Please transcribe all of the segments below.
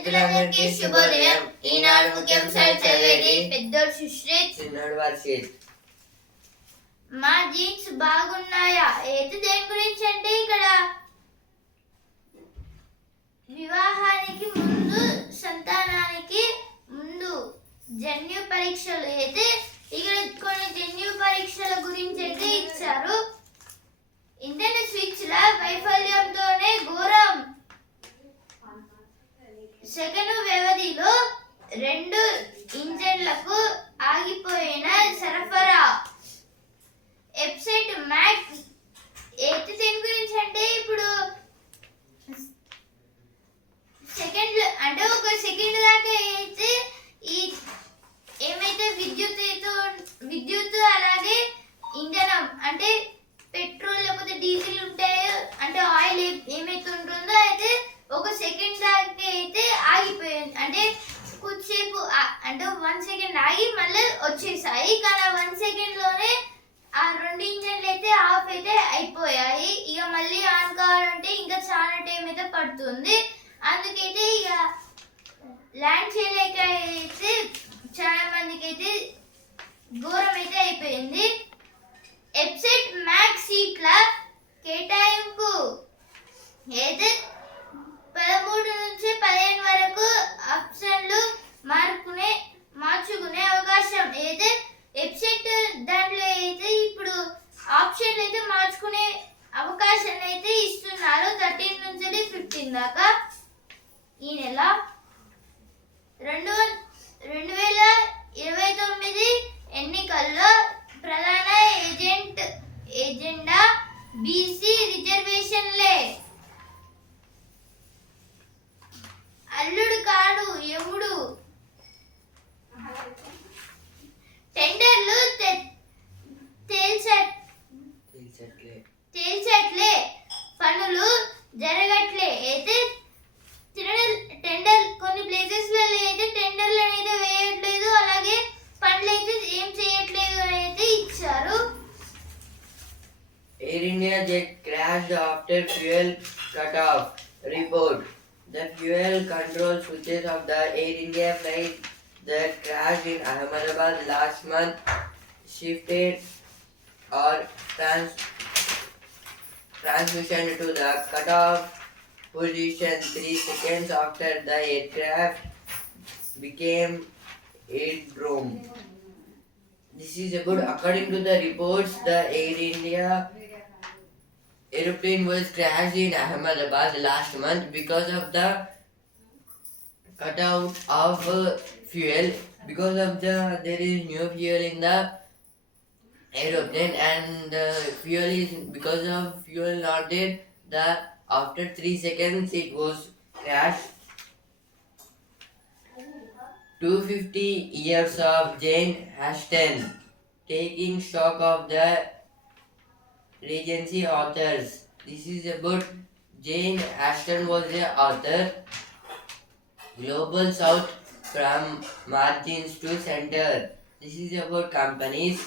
మిత్రులందరికీ శుభోదయం. ఈనాడు ముఖ్యాంశాలు చదివేది పెద్దోడు సుశ్రీత్, చిన్నోడు వర్షిత్. మా జీన్స్ బాగున్నాయా? ఏది దేని గురించి అంటే ఇక్కడ వివాహానికి ముందు సంతానానికి ముందు జన్యు పరీక్షలు అయితే ఇక్కడ కొన్ని జన్యు పరీక్షల గురించి అయితే ఇచ్చారు. ఇంటర్నెట్ స్విచ్ల వైఫల్యంతోనే ఘోరం. సెకను వ్యవధిలో 2 ఇంజన్లకు ఆగిపోయిన సరఫరా. వెబ్సైట్ మ్యాక్ అయితే దేని గురించి అంటే ఇప్పుడు సెకండ్ అంటే ఒక సెకండ్ దాకా అయితే ఈ ఏమైతే విద్యుత్ అలాగే ఇంధనం అంటే పెట్రోల్ లేకపోతే డీజిల్ ఉంటాయో అంటే ఆయిల్ ఏమైతే ఉంటుందో అయితే ఒక సెకండ్ దాకా అయితే ఆగిపోయింది. అంటే కొద్దిసేపు అంటే 1 సెకండ్ ఆగి మళ్ళీ వచ్చేసాయి. కానీ 1 సెకండ్ లోనే ఆ 2 ఇంజన్లు అయితే ఆఫ్ అయితే అయిపోయాయి. ఇక మళ్ళీ ఆన్ కావాలంటే ఇంకా చాలా టైం అయితే పడుతుంది. అందుకైతే ఇక ల్యాండ్ చేయలేక అయితే చాలా మందికి అయితే ఘోరం అయితే అయిపోయింది. వెబ్సైట్ మ్యాక్స్ సీట్ల కేటాయింపు అయితే 13 నుంచి 15 వరకు ఆప్షన్లు మార్చుకునే అవకాశం అయితే వెబ్సైట్ దాంట్లో అయితే ఇప్పుడు ఆప్షన్లు అయితే మార్చుకునే అవకాశం అయితే ఇస్తున్నారు 13 నుంచి 15 దాకా. ఈ నెల 2029 ఎన్నికల్లో ప్రధాన ఎజెండా బీసీ రిజర్వేషన్లే. అల్లుడు కాడు యముడు. టెండర్లు తేల్చట్లే, పనులు జరగట్లే. అయితే టెండర్ కొన్ని ప్లేసెస్ లో అయితే టెండర్లు అయితే వేయట్లేదు, అలాగే పనులు అయితే ఏం చేయట్లేదు అని అయితే ఇచ్చారు. Air India jet crashed after fuel cut off. Report. The fuel control switches of the Air India flight that crashed in Ahmedabad last month shifted or transmission to the cutoff position 3 seconds after the aircraft became aerodrome. This is about, according to the reports, the Air India aeroplane was crashed in Ahmedabad last month because of the cutout of fuel. Because of there is new fuel in the aeroplane, and the fuel is because of fuel not there. After 3 seconds it was crashed. 250 years of Jane Austen taking stock of the Regency authors. This is about Jane Austen was the author. Global South from margins to center. This is about companies.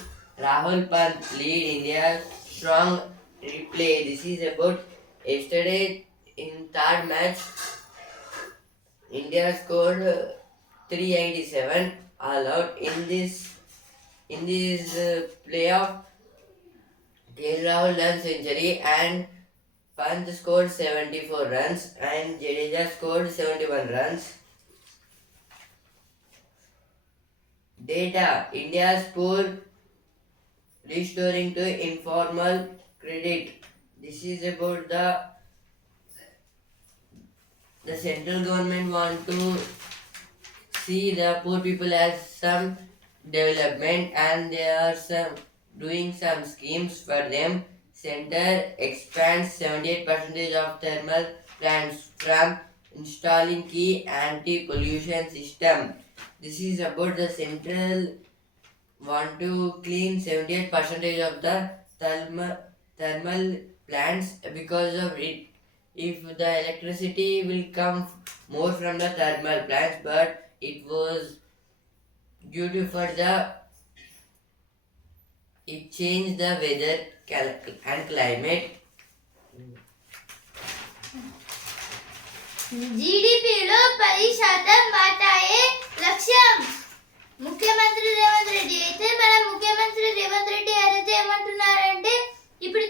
Rahul Pant lead India strong replay. This is about yesterday in third match. India scored 387 all out in this playoff. Rahul done century and Pant scored 74 runs and Jadeja scored 71 runs. Data. India's poor restoring to informal credit. This is about the central government want to see the poor people as some development, and they are doing some schemes for them. Center expands 78% of thermal plants from installing key anti-pollution system. This is about the central want to clean 78% of the thermal plants because of it. If the electricity will come more from the thermal plants, but it was due to for the it changed the weather and climate. జీడిపిలో 10 10% వాటాయే లక్ష్యం. ముఖ్యమంత్రి రేవంత్ రెడ్డి అయితే అయితే ఏమంటున్నారంటే ఇప్పుడు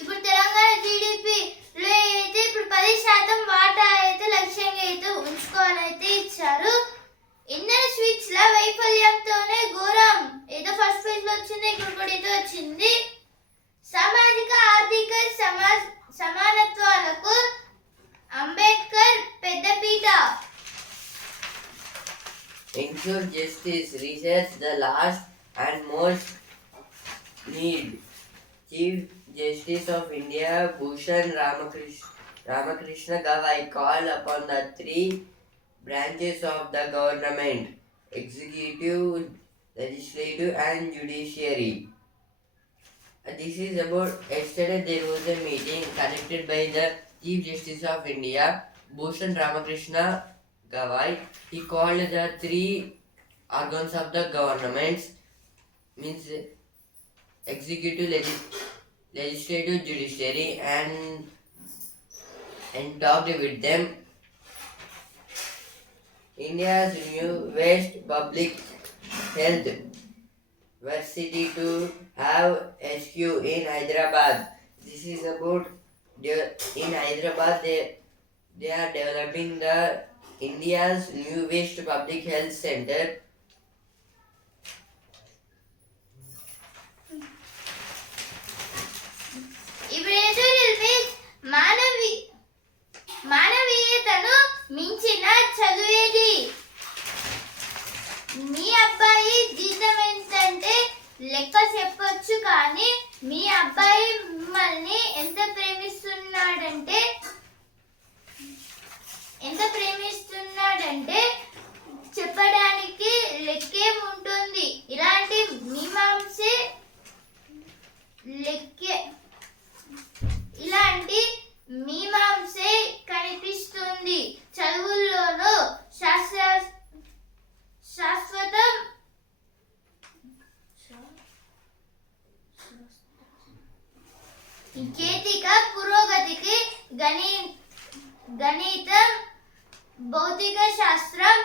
ఇప్పుడు తెలంగాణ జీడిపిలో అయితే ఇప్పుడు 10% వాటా అయితే లక్ష్యంగా అయితే ఉంచుకోవాలైతే ఇచ్చారు. ఇండియన్ స్వీట్స్ ల వైఫల్యంతోనే ఘోరం. ఏదో ఫస్ట్ పేజ్ లో వచ్చింది, ఇక్కడ కూడా ఏదో వచ్చింది. సామాజిక ఆర్థిక సమానత్వాలకు అంబేద్కర్ పెద్దపీట. Ensure justice research the last and most need. Chief Justice of India Bhushan Ramakrishna Gawai called upon the three branches of the government, executive, legislative and judiciary. This is about yesterday there was a meeting conducted by the Chief Justice of India Bhushan Ramakrishna Gawai. He called the three organs of the governments, means executive, legislative, judiciary, and talked with them. India's new West Public Health University to have HQ in Hyderabad. This is about in Hyderabad they are developing the India's new West Public Health Center. మానవీయతను మించిన చదువేది. మీ అబ్బాయి జీతం ఎంతంటే లెక్క చెప్పొచ్చు, కానీ మీ అబ్బాయి మిమ్మల్ని ఎంత ప్రేమిస్తున్నాడంటే చెప్పడానికి లెక్కేముంటుంది. ఇలాంటి మీమాంసే కనిపిస్తుంది చదువుల్లోనూ. శాశ్వతం కేతిక పురోగతికి గణితం, భౌతిక శాస్త్రం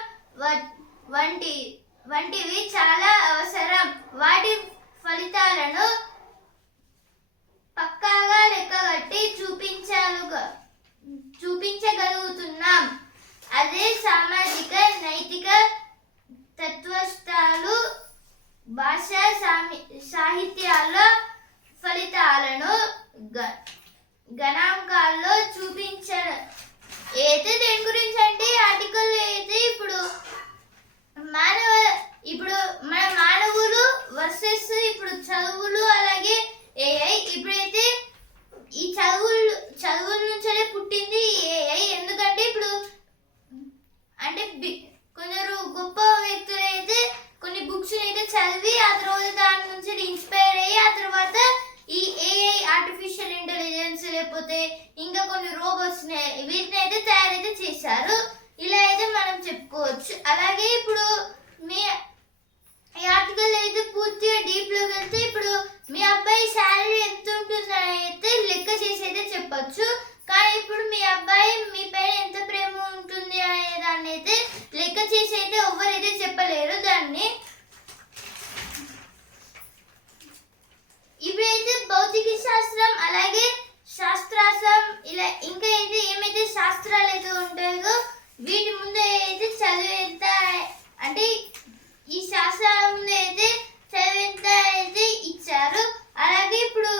వంటివి చాలా అవసరం. వాటి ఫలితాలను పక్కాగా లెక్కగట్టి చూపించగలుగుతున్నాం. అదే సామాజిక నైతిక తత్వస్థాలు భాషా సాహిత్యాల ఫలితాలను గణాంకాల్లో చూపించడం. అయితే దేని గురించి అంటే ఆర్టికల్ అయితే ఇప్పుడు మన మానవులు వర్సెస్ ఇప్పుడు చదువులు, అలాగే ఏఐ. ఇప్పుడైతే ఈ చదువుల నుంచే పుట్టింది ఏఐ. ఎందుకంటే ఇప్పుడు అంటే కొందరు గొప్ప వ్యక్తులు అయితే కొన్ని బుక్స్ అయితే చదివి ఆ తర్వాత దాని నుంచి ఇన్స్పైర్ అయ్యి ఆ తర్వాత ఈ ఏఐ, ఆర్టిఫిషియల్ ఇంటెలిజెన్స్, లేకపోతే ఇంకా కొన్ని రోబోట్స్ వీటిని అయితే తయారైతే చేశారు. ఇలా అయితే మనం చెప్పుకోవచ్చు. అలాగే ఇప్పుడు మీ ఈ ఆర్టికల్ అయితే పూర్తిగా డీప్ లోకి వెళ్తే ఇప్పుడు మీ అబ్బాయి శాలరీ ఎంత ఉంటుందని అయితే లెక్క చేసి అయితే చెప్పొచ్చు. కానీ ఇప్పుడు మీ అబ్బాయి మీ పైన ఎంత ప్రేమ ఉంటుంది అనే దాన్ని అయితే లెక్క చేసి అయితే ఎవరైతే చెప్పలేరు దాన్ని. ఇప్పుడైతే భౌతిక శాస్త్రం, అలాగే శాస్త్రాసం, ఇలా ఇంకా అయితే ఏమైతే శాస్త్రాలు అయితే ఉంటాయో వీటి ముందు అయితే చదివేంత అంటే ఈ శాస్త్రాల ముందు అయితే చదివేంత అయితే ఇచ్చారు. అలాగే ఇప్పుడు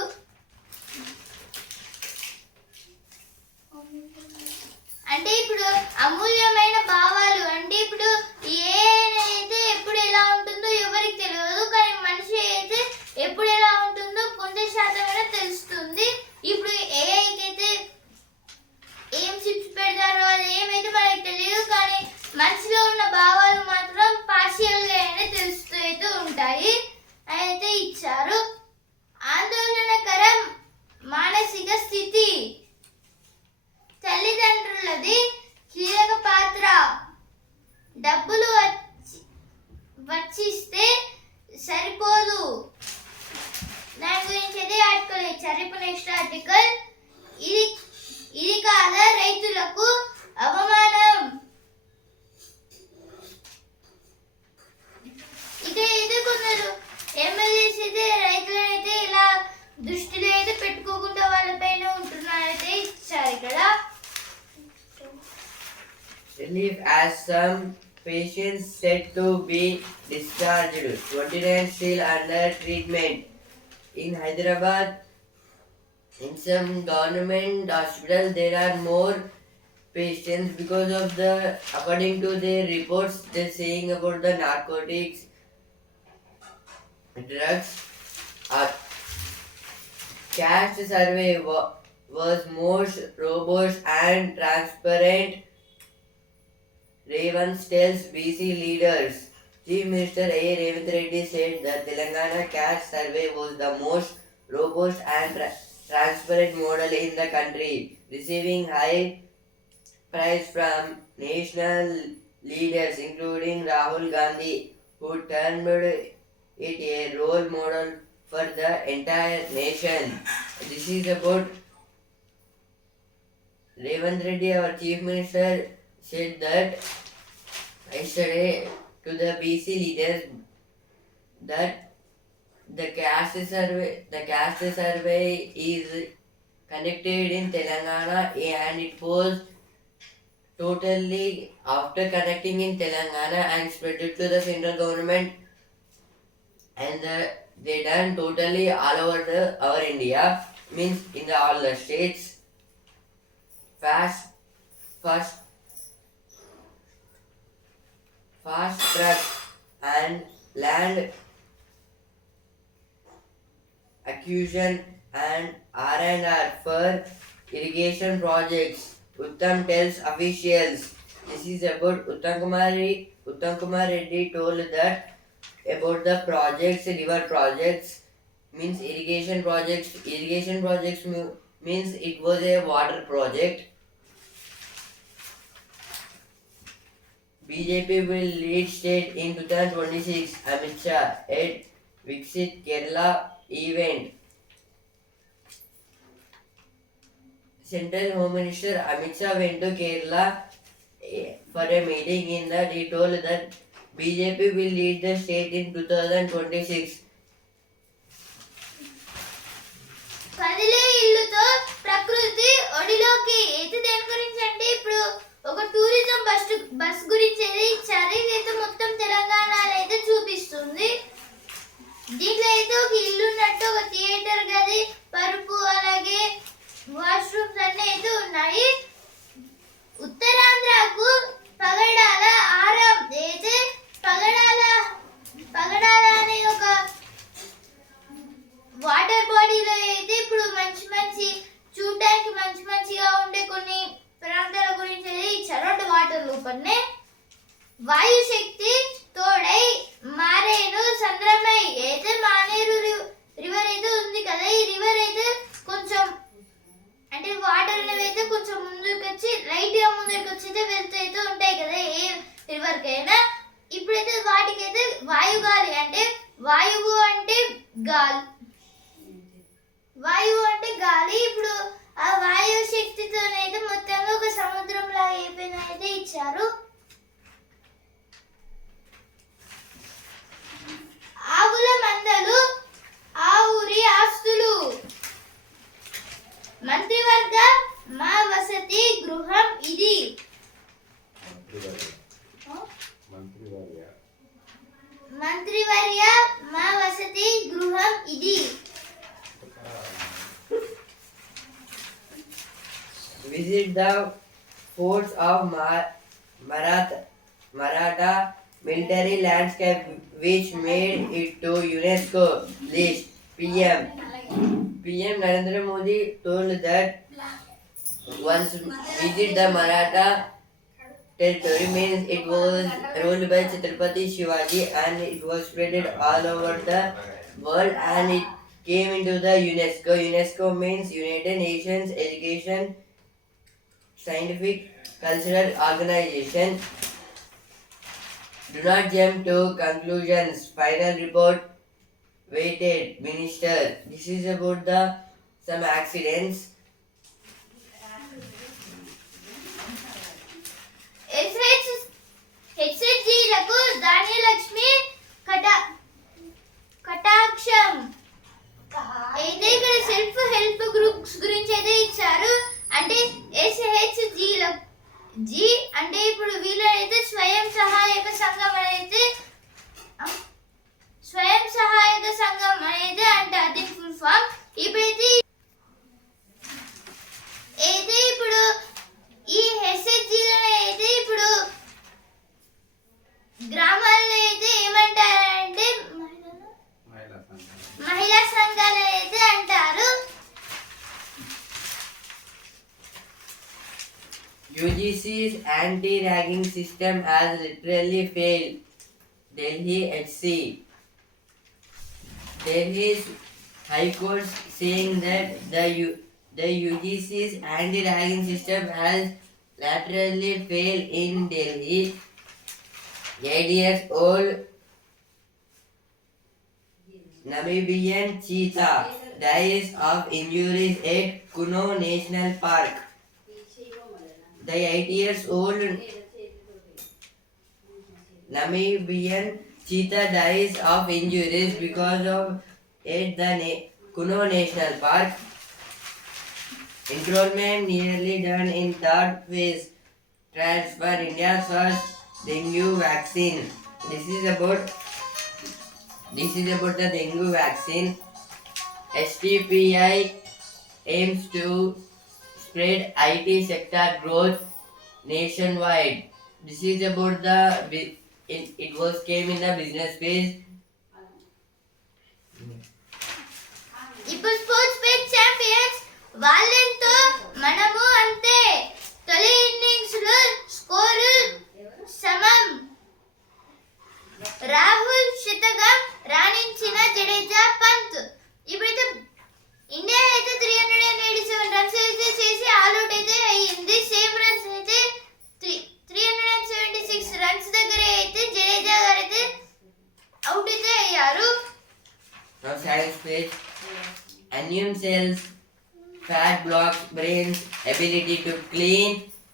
అంటే ఇప్పుడు అమూల్యమైన భావాలు అంటే ఇప్పుడు అయితే ఎప్పుడు ఎలా ఉంటుందో ఎవరికి తెలియదు, కానీ మనిషి అయితే ఎప్పుడు ఎలా ఉంటుందో కొంత శాతమైనా తెలుస్తుంది. ఇప్పుడు ఏఐకి అయితే ఏం చిప్స్ పెడతారో అది ఏమైతే మనకి తెలియదు, కానీ మనసులో ఉన్న భావాలు మాత్రం పార్షియల్గా అయినా తెలుస్తూ అయితే ఉంటాయి అయితే ఇచ్చారు. ఆందోళనకరం మానసిక స్థితి. తల్లిదండ్రులది కీలక పాత్ర. డబ్బులు వచ్చిస్తే సరిపోదు. దాని గురించి అయితే ఆర్టికల్ ఇచ్చారు. ఇప్పుడు నెక్స్ట్ ఆర్టికల్ ఇది కాదా రైతులకు relief as some patients said to be discharged. 29 still under treatment. In Hyderabad, in some government hospitals, there are more patients because of the, according to the reports, they're saying about the narcotics, drugs. A caste survey was most robust and transparent. Revans tells BC leaders. Chief Minister A. Revanth Reddy said the Telangana caste survey was the most robust and transparent model in the country, receiving high praise from national leaders including Rahul Gandhi, who termed it a role model for the entire nation. This is about Revanth Reddy, our Chief Minister, said that yesterday to the BC leaders that the caste survey is conducted in Telangana and it was totally after connecting in Telangana and spread it to the central government and they done totally all over our India, means in all the states. Fast fast fast track and land acquisition and R&R for irrigation projects. Uttam tells officials. This is about Uttam Kumar Reddy told that about the projects, river projects, means irrigation projects. Irrigation projects means it was a water project. BJP will lead state in 2026. Amit Shah at Viksit Kerala event. Central Home Minister Amit Shah went to Kerala for a meeting in that he told that BJP will lead the state in 2026. కదిలే ఇల్లుతో ప్రకృతి ఒడిలోకి అయితే దేని గురించి అంటే ఇప్పుడు ఒక టూరిజం బస్ గురించి అయితే ఇచ్చారు. ఇదైతే మొత్తం తెలంగాణలో అయితే చూపిస్తుంది. దీంట్లో అయితే ఒక ఇల్లు ఉన్నట్టు ఒక థియేటర్ గది, పరుపు, అలాగే వాష్రూమ్స్ అన్నీ అయితే ఉన్నాయి. ఉత్తరాంధ్రకు పగడాల ఆరం అయితే పగడాల అనే ఒక వాటర్ బాడీలో అయితే ఇప్పుడు మంచి చూడడానికి మంచిగా ఉండే కొన్ని ప్రాంతాల గురించి అయితే ఇచ్చారు. అంటే వాటర్ లోపలనే వాయు శక్తి తోడై మారేను సంద్రమై అయితే మానేరు రివర్ అయితే ఉంది కదా. ఈ రివర్ అయితే కొంచెం అంటే వాటర్ అనేవి అయితే కొంచెం ముందుకు వచ్చి లైట్ గా ముందుకు వచ్చి అయితే వెళ్తూ అయితే ఉంటాయి కదా ఏ రివర్ కైనా. ఇప్పుడైతే వాటికైతే వాయుగాలి అంటే వాయువు అంటే గాలి ఇప్పుడు ఆ వాయు శక్తితోనైతే మొత్తంగా ఒక సముద్రం లాగా అయిపోయిన అయితే ఇచ్చారు. ఆవుల మందలు ఆ ఊరి ఆస్తులు. మంత్రివర్గ మా వసతి గృహం ఇది. మంత్రివర్య మా వసతి గృహం ఇది. Visit the forts of Maratha military landscape which made it to UNESCO list. PM Narendra Modi told that once visit the Maratha territory means it was ruled by Chhatrapati Shivaji and it was spread all over the world and it came into the UNESCO. UNESCO means United Nations Education Scientific Cultural Organization. Do not jump to conclusions. Final report waited. Minister. This is about some accidents. హెచ్ఎస్జీలకు ధాన్యలక్ష్మి కటాక్షం అయితే ఇక్కడ self help groups గురించి అయితే ఇచ్చారు. అంటే జీ అంటే ఇప్పుడు వీళ్ళైతే స్వయం సహాయక సంఘం అనేది అంటారు దీని ఫుల్ ఫామ్. ఇప్పుడైతే ఇప్పుడు ఈ ఎస్హెచ్జీలను అయితే ఇప్పుడు గ్రామాల్లో అయితే ఏమంటారంటే మహిళా సంఘాలు అయితే అంటారు. UGC's anti-ragging system has literally failed. Delhi HC. Delhi's High Court saying that the UGC's anti-ragging system has laterally failed in Delhi. 8 years old Namibian cheetah dies of injuries at Kuno National Park. The 8 years old Namibian cheetah dies of injuries because of at the Kuno National Park. Enrollment nearly done in third phase trials for India's first dengue vaccine. This is about the dengue vaccine. STPI aims to spread IT sector growth nationwide. This is about it was came in the business phase. ఇప్పుడు sports page champions వాళ్ళంతో మనము అంతే. తొలి ఇన్నింగ్స్ లో స్కోరు సమం. రాహుల్ శతకం రాణించిన జడేజా పంత్. ఇప్పుడైతే ఇండియా అయితే 387 రన్స్ అయితే చేసి ఆల్అౌట్ అయితే అయ్యింది. సేమ్ రన్స్ అయితే 376 రన్స్ దగ్గర అయితే జడేజా గారు అయితే అవుట్ అయితే అయ్యారు. Now science page. Immune cells, fat blocks brain's ability to clean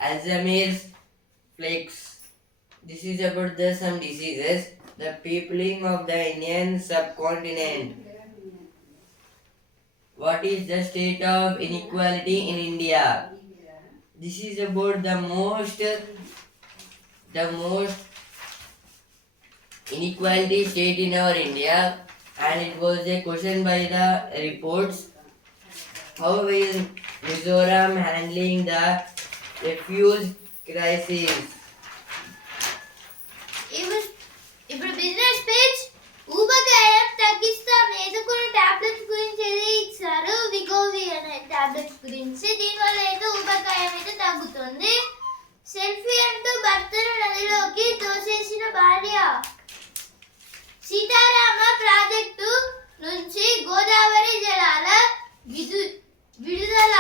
Alzheimer's plaques. This is about some diseases. The peopling of the Indian subcontinent. What is the state of inequality in India? This is about the most inequality state in our India, and it was a question by the reports. How is Mizoram handling the refugee crisis? ఇప్పుడు business page ఊబకాయం తగ్గిస్తాం ఎదుకున్న టాబ్లెట్స్ గురించి అయితే ఇచ్చారు. విగోవి అనే టాబ్లెట్స్ గురించి. దీనివల్ల అయితే ఊబకాయం అయితే తగ్గుతుంది. సెల్ఫీ అంటూ భర్తను నదిలోకి తోసేసిన భార్య. సీతారామ ప్రాజెక్టు నుంచి గోదావరి జలాల విడుదల.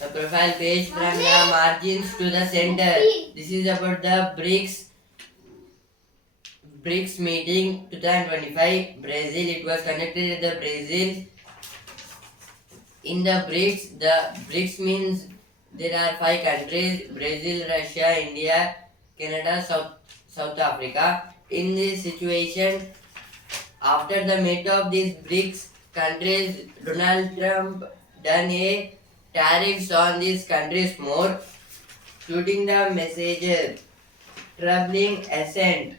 The profile page from the margins to the center. This is about the BRICS meeting 2025 Brazil. It was conducted at the Brazil. In the BRICS means there are 5 countries: Brazil, Russia, India, Canada, South Africa. In this situation, after the meet of these BRICS countries, Donald Trump done a tariffs on these countries more, shooting the messages, troubling assent.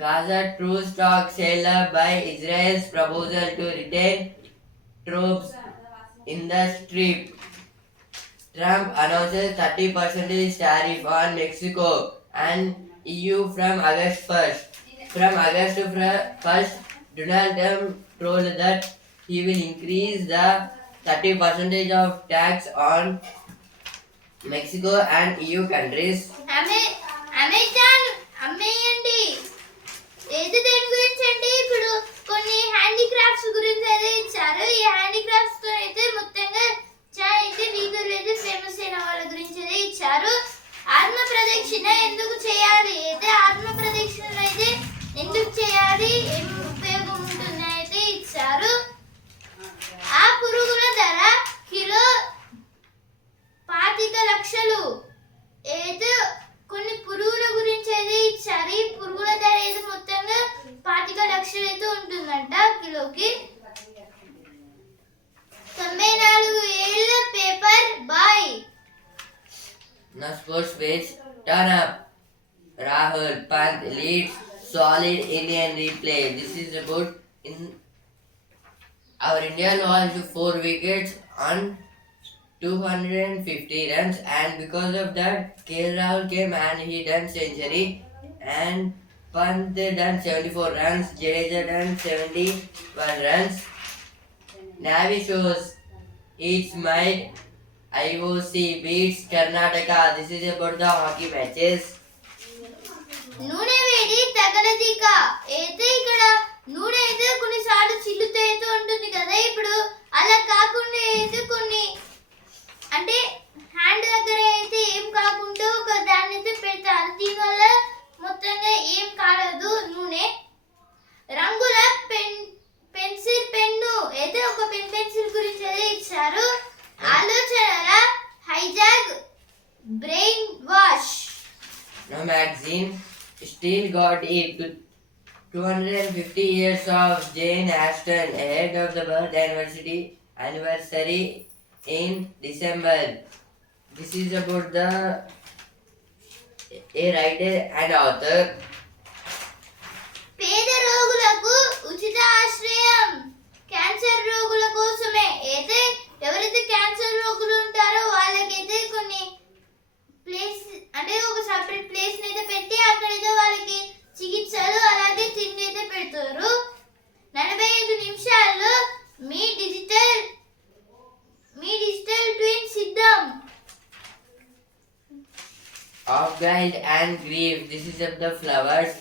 Gaza truce talks held up by Israel's proposal to retain troops in the Strip. Trump announces 30% tariff on Mexico and EU from August 1st. From August 1st, Donald Trump told that he will increase the 30% of tax on Mexico and EU countries. Amazon అమ్మేయండి. ఏది దేని గురించి అంటే ఇప్పుడు కొన్ని హ్యాండీక్రాఫ్ట్స్ గురించి అయితే ఇచ్చారు. ఈ హ్యాండీక్రాఫ్ట్స్ తో అయితే మొత్తంగా చాలా అయితే వీధులు అయితే ఫేమస్ అయిన వాళ్ళ గురించి అయితే ఇచ్చారు. ఆత్మ ప్రదక్షిణ ఎందుకు చేయాలి అయితే ఆత్మ ప్రదక్షిణ అయితే ఎందుకు చేయాలి, ఏం ఉపయోగం ఉంటుంది అయితే ఇచ్చారు. ఆ పురుగుల ధర కిలో 25 లక్షలు. ఏదో కొన్ని పురుగుల గురించి అయితే ఇచ్చారు. ఈ పురుగుల ధర అయితే మొత్తంగా 25 లక్షలు అయితే ఉంటుందంట కిలోకి. 94 ఏళ్ల paper boy. Now sports page. Turn up. Rahul Pant leads solid Indian replay. This is about in our India lost 4 wickets on 250 runs, and because of that, KL Rahul came and he done century, and Pant done 74 runs, Jadeja done 71 runs. Navi shows its might. IOC beats Karnataka. This is about the hockey matches. నూనె వేడి తగలదిక అయితే ఇక్కడ నూనె అయితే కొన్నిసార్లు చిల్లుతో అయితే ఉంటుంది కదా, ఇప్పుడు అలా కాకుండా అయితే కొన్ని అంటే హ్యాండ్ దగ్గర అయితే ఏం కాకుండా ఒక దాన్ని అయితే పెడతారు, దీనివల్ల మొత్తంగా ఏం కాలదు నూనె. రంగుల పెన్సిల్ పెన్ను అయితే ఒక పెన్సిల్ గురించి అయితే ఇచ్చారు. ఆలోచనల hijack brainwash. No magazine still got it to 250 years of Jane Austen ahead of the birth anniversary in December. This is about a writer and author. పేద రోగులకు ఉచిత ఆశ్రయం క్యాన్సర్ రోగుల కోసమే. అయితే ఎవరైతే క్యాన్సర్ రోగులు ఉంటారో వాళ్ళకైతే కొన్ని ప్లేస్ అంటే ఒక సపరేట్ ప్లేస్ అయితే పెట్టి అక్కడైతే వాళ్ళకి చికిత్సలు అలాగే తిండి అయితే పెడతారు. 45 నిమిషాల్లో మీ డిజిటల్ ట్విన్ సిద్ధం. Of guilt and grief. This is of the flowers.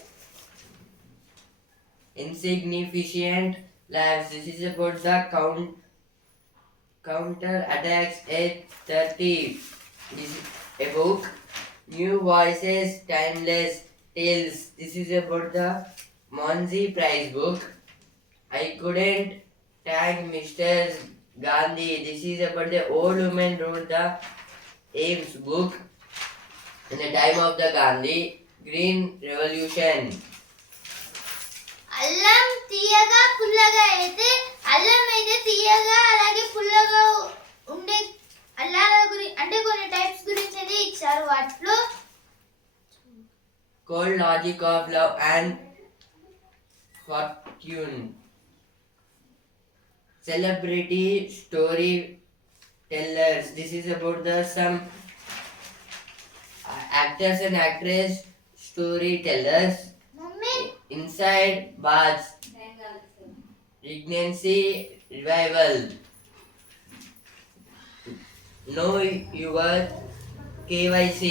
Insignificant lives. This is about the counter attacks at 30. This is a book. New voices, timeless tales. This is about the Monzi Prize book. I couldn't tag Mr. Gandhi. This is about the old woman wrote the Ames book. In the time of the Gandhi Green Revolution. అల్లం తీయగా పుల్లగా అయితే అల్లం అయితే తీయగా అలాగే పుల్లగా ఉండే అల్లాల గురించి అంటే కొన్ని టైప్స్ గురించి అయితే ఇచ్చారు. వాటిలో Cold logic of love and fortune. Celebrity story tellers. This is about the some actors and actress storytellers. Mummy Inside baths. Pregnancy revival. Know your KYC.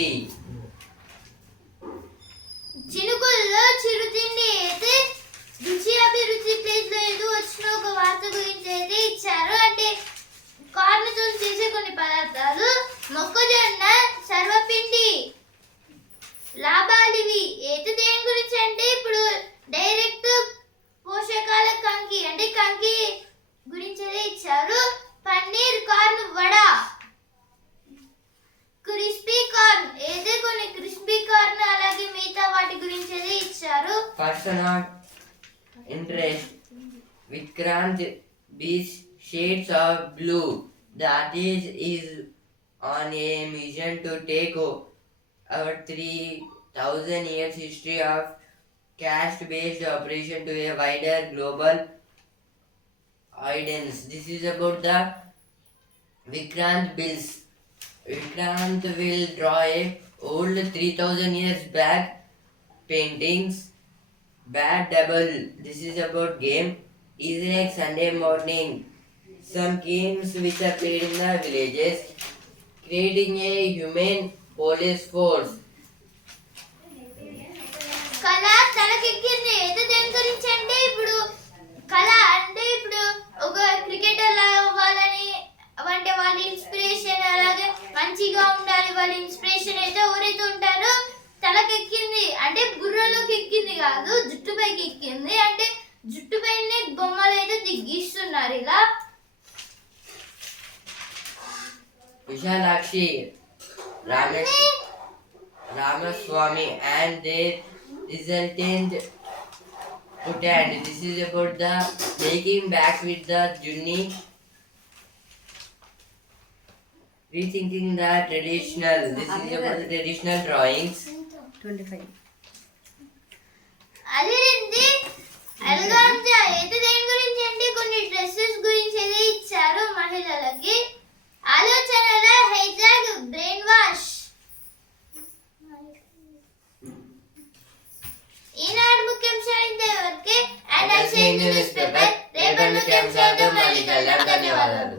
చినుకుల్లో చిరుతిండి అయితే రుచి అభిరుచి ప్లేస్ లో ఏదో వచ్చిన ఒక వార్త గురించి అయితే ఇచ్చారు. అంటే కార్న్ తో చేసే కొన్ని పదార్థాలు. మొక్కజొన్న సర్వపిండి లాభాలివి అయితే దేని గురించి అంటే ఇప్పుడు డైరెక్ట్ పోషకాల కంకి అంటే కంకి గురించి అయితే ఇచ్చారు. పన్నీర్ కార్న్ వడ. క్రిస్పీ కార్న్ ఏదే కొన్ని క్రిస్పీ కార్న్ అలాగే మిగతా వాటి గురించి అయితే ఇచ్చారు. Person of interest. Vikrant beats shades of blue. The artist is on a mission to take our 3,000 years history of caste-based operation to a wider global audience. This is about the Vikrant bills. Vikrant will draw a old 3,000 years back paintings. Bad double. This is about game. Easy like Sunday morning. Some games which are played in the villages, creating a human police force. కళ తలకెక్కింది అయితే దేని గురించి అంటే ఇప్పుడు కళ అంటే ఇప్పుడు ఒక క్రికెటర్ లాగా అవ్వాలని అంటే వాళ్ళ ఇన్స్పిరేషన్ అలాగే మంచిగా ఉండాలి వాళ్ళ ఇన్స్పిరేషన్ అయితే ఎవరైతే ఉంటారో తలకెక్కింది అంటే బుర్రలోకి ఎక్కింది కాదు జుట్టుపైకి ఎక్కింది అంటే జుట్టుపైనే బొమ్మలు అయితే దిగిస్తున్నారు ఇలా. Vishalakshi Ramaswamy and their resultant putant. This is about the taking back with the Junni rethinking the traditional. This is about the traditional drawings. 25. అదేంటి అడగాంజా అయితే దేని గురించి అంటే కొన్ని డ్రెస్సెస్ గురించి అయితే ఇచ్చారు మహిళలకి. ఆలోచనల హైజాగ్ బ్రెయిన్ వాష్. ఈనాడు ముఖ్యాంశాలు ఇంతవరకే. అండ్ ఐ న్యూస్ పేపర్ రేపటి ముఖ్యాంశాలతో మళ్ళీ కలుద్దాం. ధన్యవాదాలు.